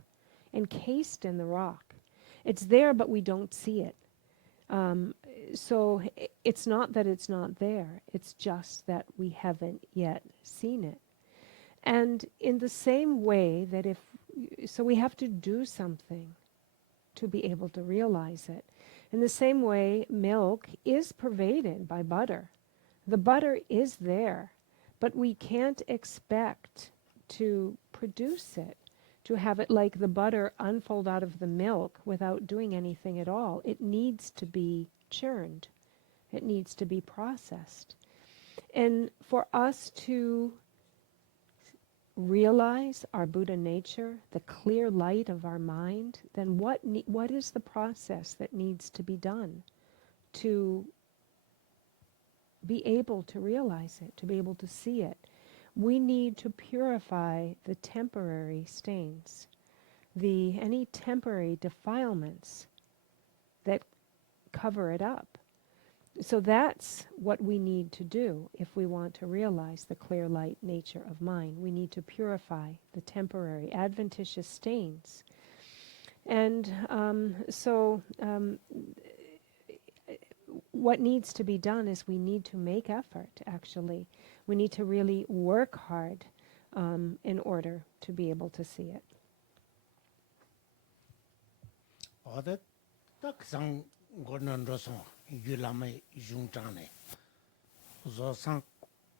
encased in the rock. It's there, but we don't see it. So it's not that it's not there. It's just that we haven't yet seen it. And in the same way that we have to do something to be able to realize it. In the same way, milk is pervaded by butter. The butter is there, but we can't expect to produce it, to have it like the butter unfold out of the milk without doing anything at all. It needs to be churned. It needs to be processed. And for us to realize our Buddha nature, the clear light of our mind, then what is the process that needs to be done to be able to realize it, to be able to see it? We need to purify the temporary stains, any temporary defilements that cover it up. So that's what we need to do if we want to realize the clear light nature of mind. We need to purify the temporary adventitious stains. And what needs to be done is we need to make effort, actually. We need to really work hard in order to be able to see it. Yulame Jungtane. Zosan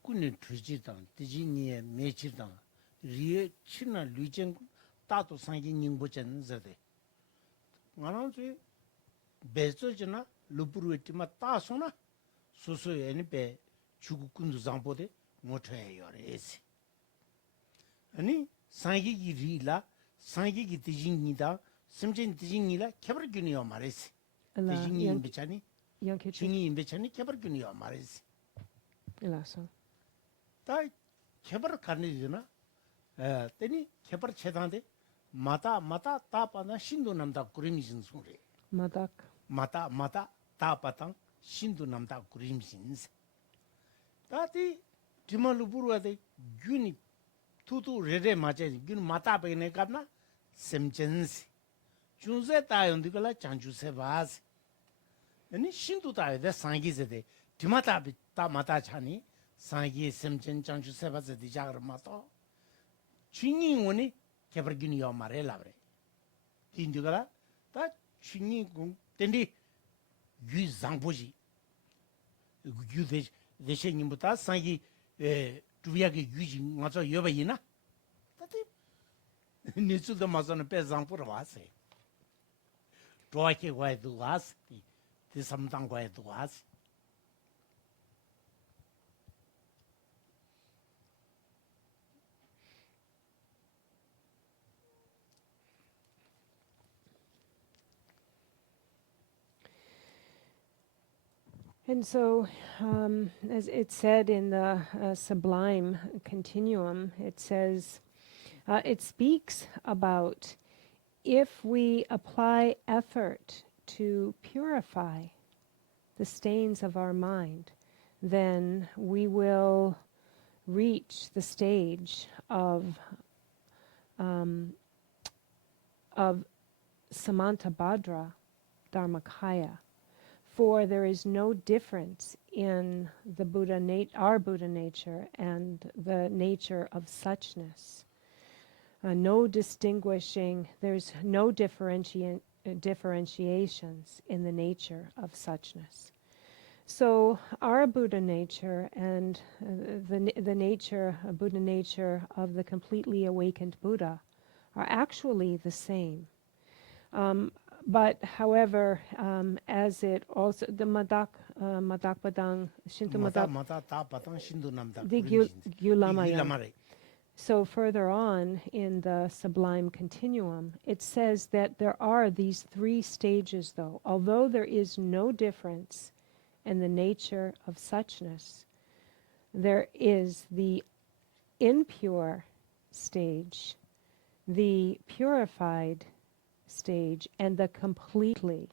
Kuni Trijitan, Tijini Mechitan, Rie China Lujen Tato Sangi Nimbuchen Zade. Mananzi Bezojana, Lupuruetima Tasona, Susu Enipe, Chukundu Zampode, Motre or Esi. Ani Sangi Rila, Sangi Tijinida, Simjin Tijinila, Cabergunio Maresi. Tijini in Bichani. Chini in Bichani, Cabergunio Maris. Ilaso. Tai Caber Carnizina, Teni Caber Chetande, 마타 따빠나 신도 남다 그림신 소리. Madak. 마타 따빠당 신도 남다 그림신세. 다티 디말루 부르와데 균이 투투 레레 마제 균 마타 베네 갑나 셈젠시. 준세 따연디글라 장주세 바스. 아니 신도 따여데 상기세데 디마타 비타 마타 차니 상기 셈젠 장주세 바스 디자르 마토. 춘잉원이 개버균이요 말해라브레. 인디가라 다 춘잉공 텐디 유장보지. 유대 대신님부터 상기 두비하게 유지 맞아 여봐이나. 다티 니츠도 맞아는 배장부러 왔어요. 좋아하게 와도 왔어. 디삼당 와도 왔어. And so, as it said in the Sublime Continuum, it says, it speaks about if we apply effort to purify the stains of our mind, then we will reach the stage of Samantabhadra Dharmakaya. For there is no difference in the our Buddha nature and the nature of suchness. No distinguishing, there's no differentiations in the nature of suchness. So our Buddha nature and the nature, Buddha nature of the completely awakened Buddha are actually the same. But however, as it also, the Madak Padang, Shinto Madak, 마타 따빠당 신도 남다 the 그림신세. Gyulamayam. 귤라마레. So further on in the Sublime Continuum, it says that there are these three stages though. Although there is no difference in the nature of suchness, there is the impure stage, the purified stage, and the completely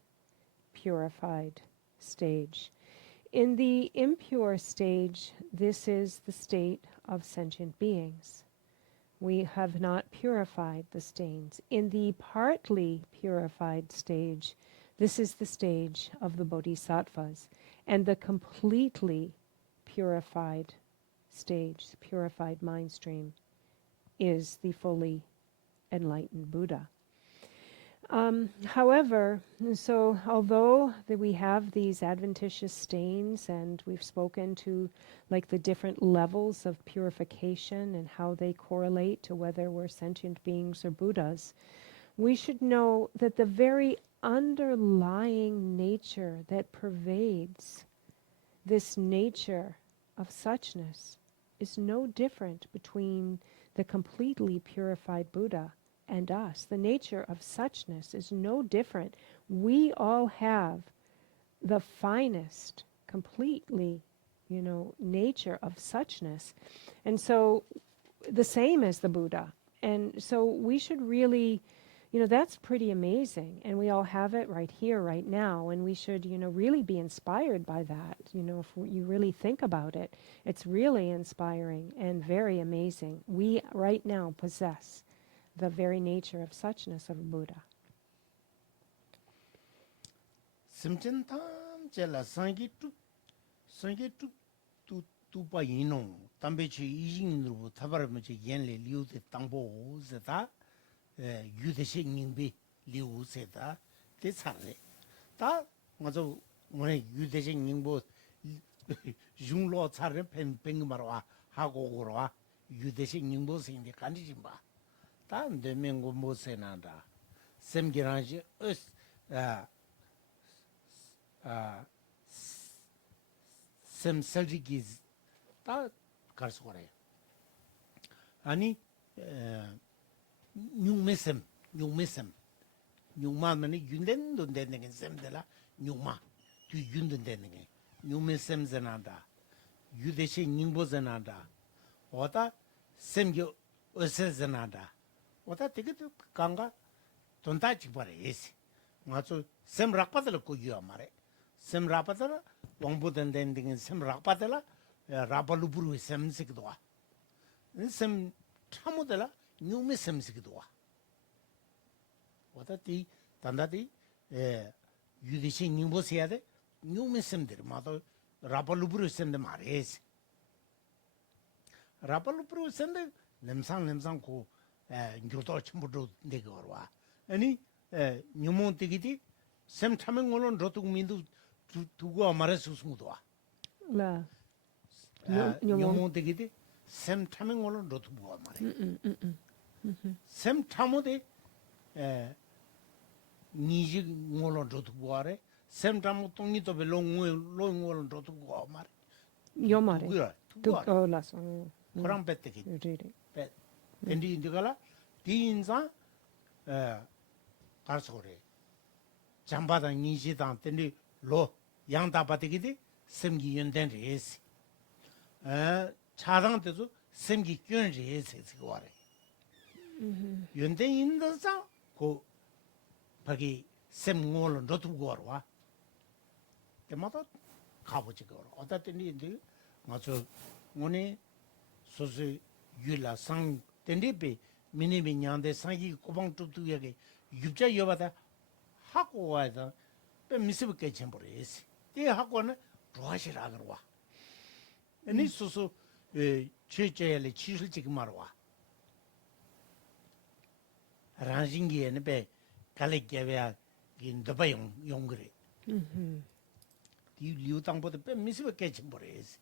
purified stage. In the impure stage, this is the state of sentient beings. We have not purified the stains. In the partly purified stage, this is the stage of the bodhisattvas. And the completely purified stage, the purified mind stream, is the fully enlightened Buddha. However, so although that we have these adventitious stains, and we've spoken to like the different levels of purification and how they correlate to whether we're sentient beings or Buddhas, we should know that the very underlying nature that pervades this nature of suchness is no different between the completely purified Buddha and us. The nature of suchness is no different. We all have the finest, completely, nature of suchness. And so the same as the Buddha. And so we should really, that's pretty amazing. And we all have it right here, right now. And we should, really be inspired by that. If you really think about it, it's really inspiring and very amazing. We right now possess the very nature of suchness of Buddha. 심전탐 젤라 상기투 투파 이노 담배치 이진으로 타바르면체 yenle 리우데 땅보세다 유대식 닝비 리우세다 대사래 다 맞아 오늘 유대식 닝보 중로 차를 팽팽마로와 하고 오로와 유대식 닝보 생데 간지지 마 다음 대명고 못세난다 샘기라지 샘설리기즈 다 갈수거래 아니 뉴메셈 뉴마만이 윤덴도 되는 셈들라 뉴마 뒤 윤든 되는 게 뉴메셈 전한다 유대시 닝보 전한다 오다 셈교 어세 전한다 오다 되게 강가 돈다 집어레스 맞아 샘 락바들 고기야 말해 샘 락바들 왕보던 덴딩 샘 락바들 라발루브루 샘식도 와샘 참모들라 뉴미 샘식도 와 오다디 단다디 유디시 닝보세야 돼 뉴미 샘들 마도 라발루브루 샘데 말해스 라발루브루 샘데 냄상 고 뉴도 첨부도 내가 와 아니 뉴몬 되기디 샘 참은 거는 로tuk 민두 두고 말해서 숨도 와 La. 뉴몬 되기디 샘 참은 거는 로tuk 뭐 말해 샘 참모데 니지 거는 로tuk 뭐래 샘 참모 똥니도 롱 로tuk 뭐 말해 Yo mare. 누구야 Tu 누구야 oh las. 그랑 뺐대기 Really. 뺐 근데 인디가라 디인사 가서 그래 잠바다 니지당 근데 로 양다바되기디 샘기 연된레스 차당때도 샘기 균레스 그거 와래 연된 인도상 고 거기 샘골은 너두고 와라 때마다 가보지 그거 어다 때니 인데 맞아 오늘 소소 유라 상 텐데베 미니비 냥데 상기 고방 뚝뚝하게 육자 여바다 하고 와서 또 미스럽게 쳔버리스 이 하고는 좋아시라 그러와 아니 소소 최제를 치실지 말와 라징기에는 배 갈래게야 인도바용 용그래 이 리우당보다 배 미스럽게 쳔버리스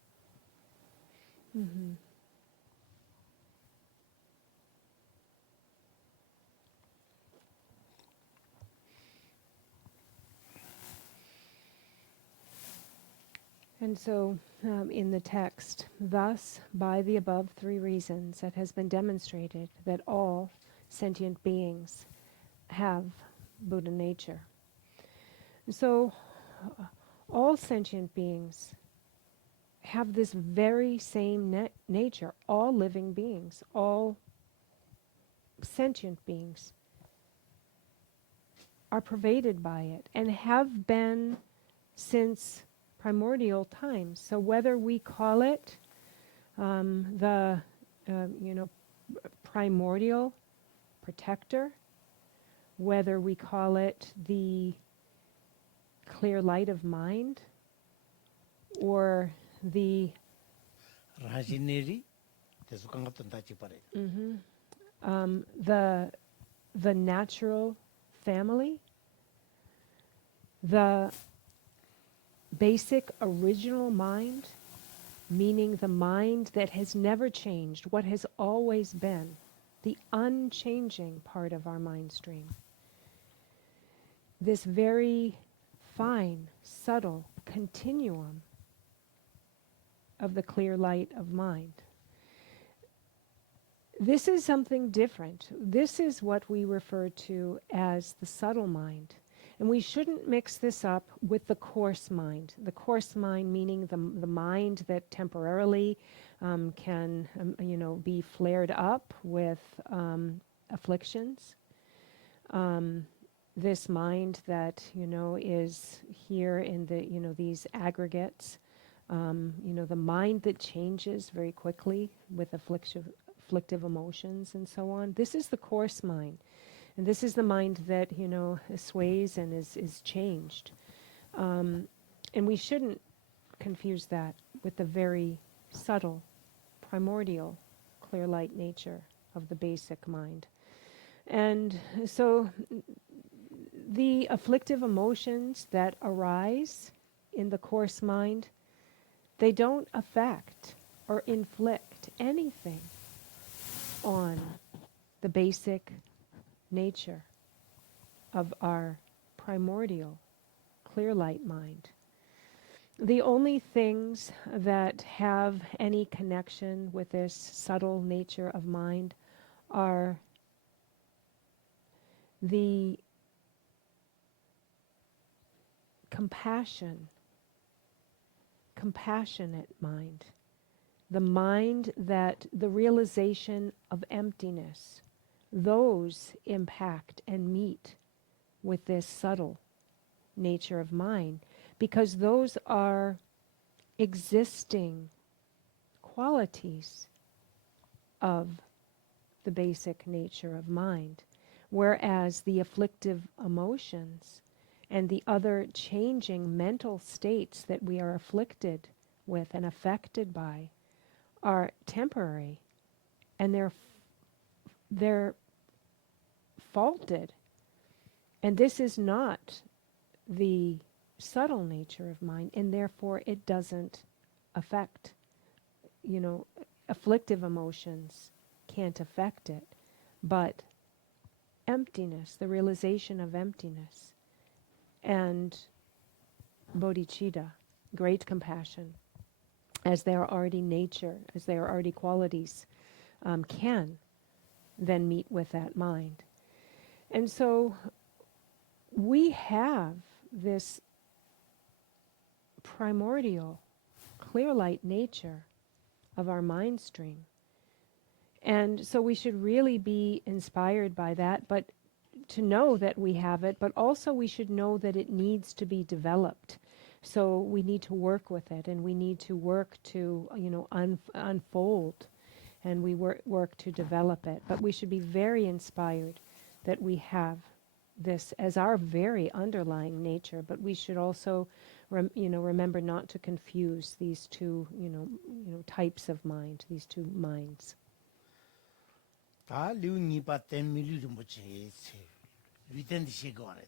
And so, in the text, thus, by the above three reasons, it has been demonstrated that all sentient beings have Buddha nature. So, all sentient beings have this very same nature. All living beings, all sentient beings are pervaded by it and have been since primordial times. So whether we call it primordial protector, whether we call it the clear light of mind, or the 라지네리 대수강 같은 다치 바래 the natural family, the basic original mind, meaning the mind that has never changed, what has always been, the unchanging part of our mind stream. This very fine, subtle continuum of the clear light of mind. This is something different. This is what we refer to as the subtle mind. And we shouldn't mix this up with the coarse mind. The coarse mind meaning the mind that temporarily can, be flared up with afflictions. This mind that, is here in the, these aggregates. The mind that changes very quickly with afflictive emotions and so on. This is the coarse mind. And this is the mind that, sways and is changed. And we shouldn't confuse that with the very subtle, primordial, clear light nature of the basic mind. And so the afflictive emotions that arise in the coarse mind, they don't affect or inflict anything on the basic nature of our primordial clear light mind. The only things that have any connection with this subtle nature of mind are the compassionate mind, the mind that the realization of emptiness, those impact and meet with this subtle nature of mind, because those are existing qualities of the basic nature of mind, whereas the afflictive emotions and the other changing mental states that we are afflicted with and affected by are temporary, and they're faulted. And this is not the subtle nature of mind, and therefore it doesn't affect, afflictive emotions can't affect it, but emptiness, the realization of emptiness, and bodhicitta, great compassion, as they are already nature, as they are already qualities, can then meet with that mind. And so we have this primordial, clear light nature of our mind stream. And so we should really be inspired by that, but to know that we have it, but also we should know that it needs to be developed. So we need to work with it, and we need to work to, unfold, and we work to develop it. But we should be very inspired that we have this as our very underlying nature, but we should also remember not to confuse these two, types of mind, these two minds. 다 류니바 템밀리 좀 뭐지 류텐디 시거래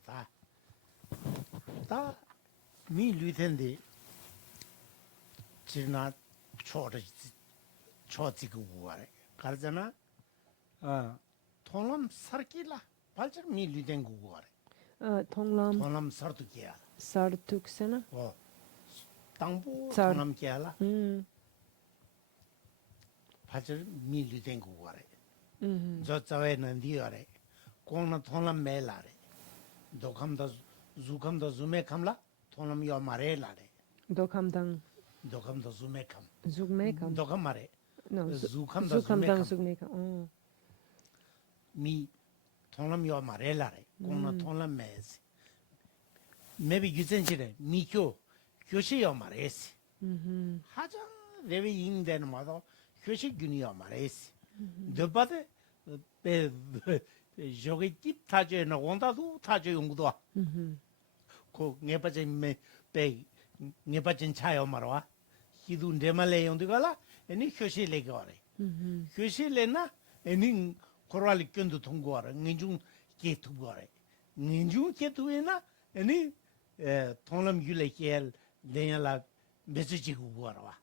다미 류텐디 지나 초지고 우아래 가르잖아 통람 sarkila 발전 미 류텐 구구아래 통람 sartuk이야 sartuksena 당부 통람기야라 발전 미 류텐 구구아래 저 자외는 디어래 공나 통람 매라래 도감다 주감다 주메캄라 통람 요 마레라래 도감당 주메캄 zugmekam 도감 마레 no 주감다 zugmekam 주메캄 zugmekam 미 통람 요 마레라래 공나 통람 매스 maybe 유전지래 미교 교시 요 마레스 하장 레비 인데는 마도 교시 균이 요 마레스 너바데 배 저기 집 타져는 온다도 타져 용도 그 네바제 배 네바진 차요 말와 히두 데말레 용도가라 애니 효실레 거래 효실레나 애니 코랄리 끈도 통과라 민중 게투 거래 민중 게투에나 애니 통람 율레켈 데냐라 메시지 구거라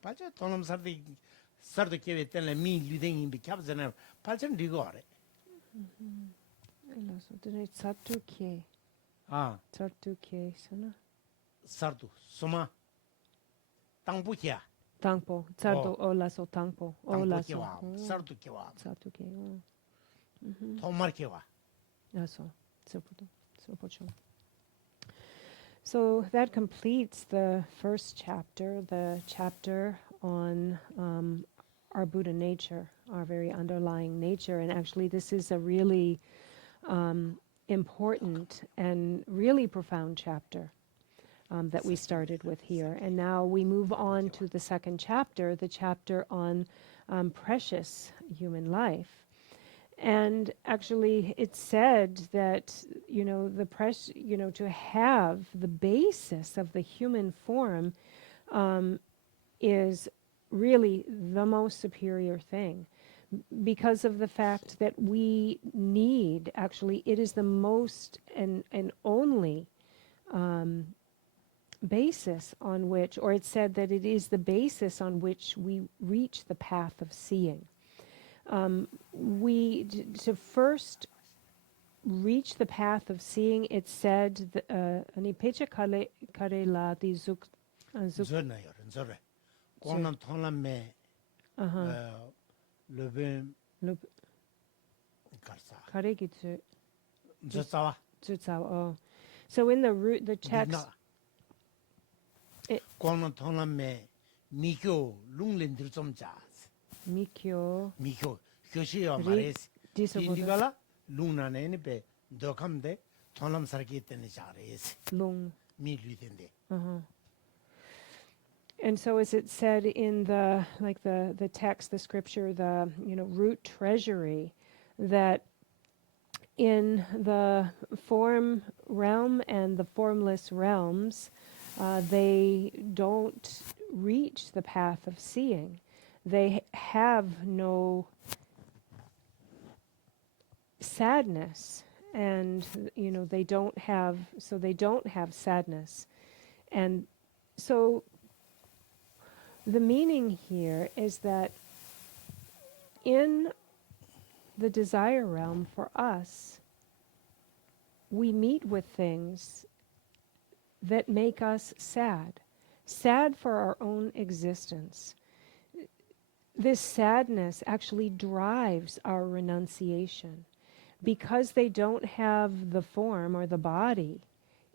빠져 통람 sardo che tele mi luden in bicapzana palchan digore so dene sartuke sana sardu soma tangbukia tangpo sardo ola so tangpo ola so sardu kewa sartuke tomar kewa so so that completes the first chapter, the chapter on our Buddha nature, our very underlying nature. And actually this is a really important and really profound chapter that we started with here. And now we move on to the second chapter, the chapter on precious human life. And actually it's said that, to have the basis of the human form is really the most superior thing, because of the fact that we need, actually it is the most and only basis on which, or it's said that it is the basis on which we reach the path of seeing. To first reach the path of seeing, it's said ani pecha kare la di zuk 공남 통람매 르벤 갈사 karegitu 저자와 oh. So in the root, the text, 공남 통람매 미교 룽린들 좀 자. mikyo 미교 교시요 말레스 Disa Buddha. Indigala luna ne be dokam de tonam sarki tene chares. Lung. Mi luitende. And so as it said in the text, the scripture, the root treasury, that in the form realm and the formless realms, they don't reach the path of seeing. They have no sadness, and they don't have sadness. And so the meaning here is that in the desire realm, for us, we meet with things that make us sad for our own existence. This sadness actually drives our renunciation. Because they don't have the form or the body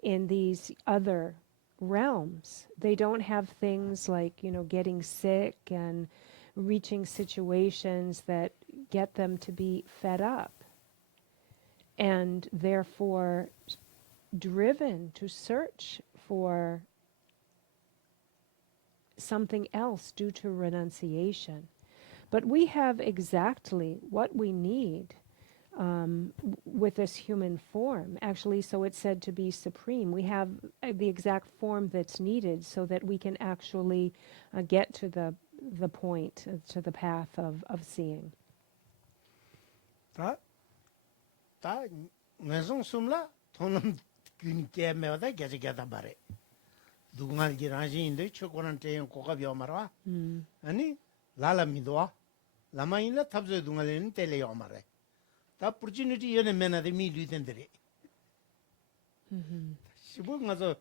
in these other realms, they don't have things like, getting sick and reaching situations that get them to be fed up, and therefore driven to search for something else due to renunciation. But we have exactly what we need with this human form. Actually, so it's said to be supreme. We have the exact form that's needed so that we can actually get to the point, to the path of seeing. Ta ngasong sumla tonam 균 깨매다 게지게다 말해. 누군가 기라진데 초코한테 고갑이어 말아. 아니 라라미도와 라마인라 탑저 누군가는 텔레요 말해. 다 opportunity 연에 맨나데 미리된데. 시부 가서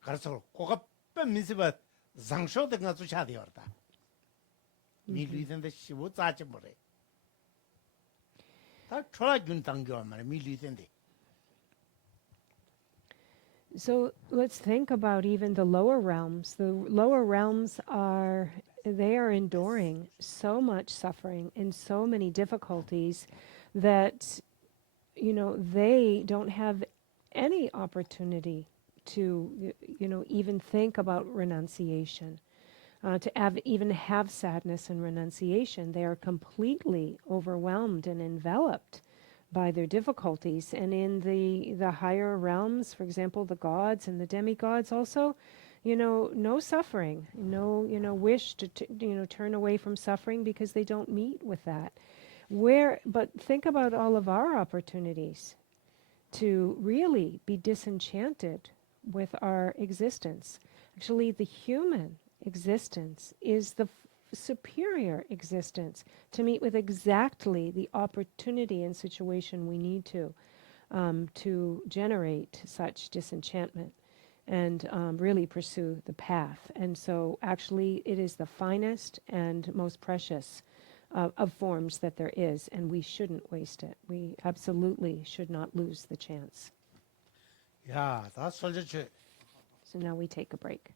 가서 고갑 미스바 장쇼데 가서 차디어다. 미리된데 시부 짜지 뭐래. 다 초라균 당겨 말해 미리된데. So let's think about even the lower realms. The lower realms they are enduring so much suffering and so many difficulties that, they don't have any opportunity to, even think about renunciation, to even have sadness and renunciation. They are completely overwhelmed and enveloped by their difficulties. And in the higher realms, for example, the gods and the demigods also, no suffering, no, wish to, turn away from suffering because they don't meet with that. But think about all of our opportunities to really be disenchanted with our existence. Actually, the human existence is the superior existence to meet with exactly the opportunity and situation we need to generate such disenchantment and really pursue the path. And so actually it is the finest and most precious of forms that there is, and we shouldn't waste it. We absolutely should not lose the chance. Yeah, that's all. So now we take a break.